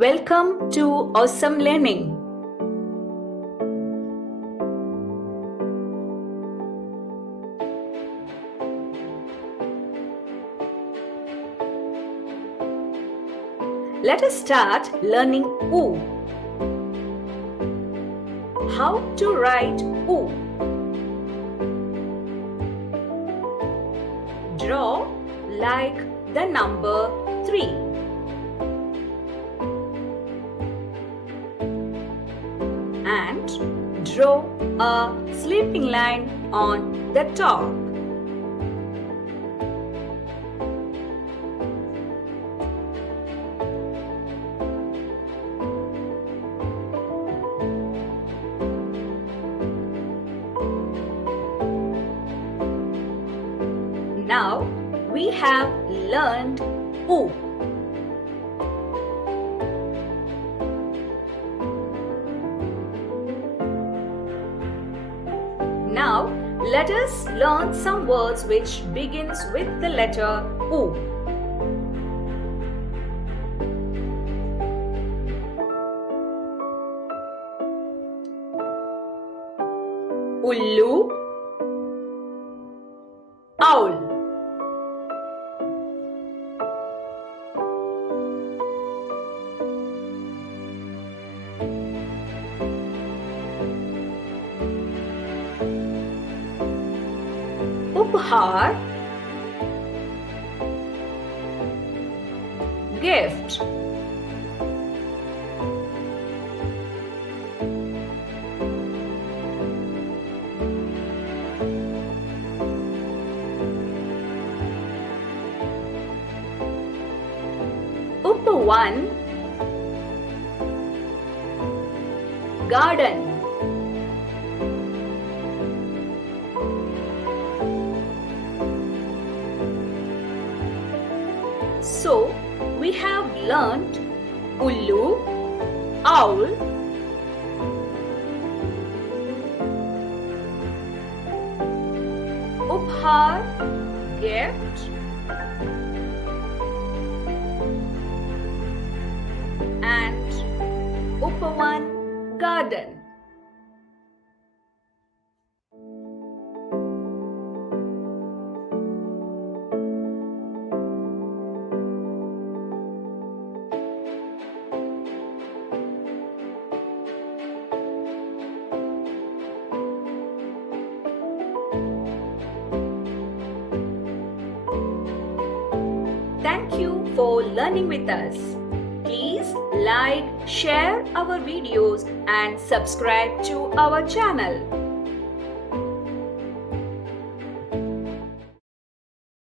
Welcome to Awesome Learning. Let us start learning oo. How to write oo? Draw like the number 3. And draw a sleeping line on the top. Now we have learned oo. Now let us learn some words which begins with the letter oo. Ullu, owl. Upahar, gift. Upavan, garden. So, we have learnt ullu, owl, upahar, gift, and upavan, garden. Thank you for learning with us. Please like, share our videos and subscribe to our channel.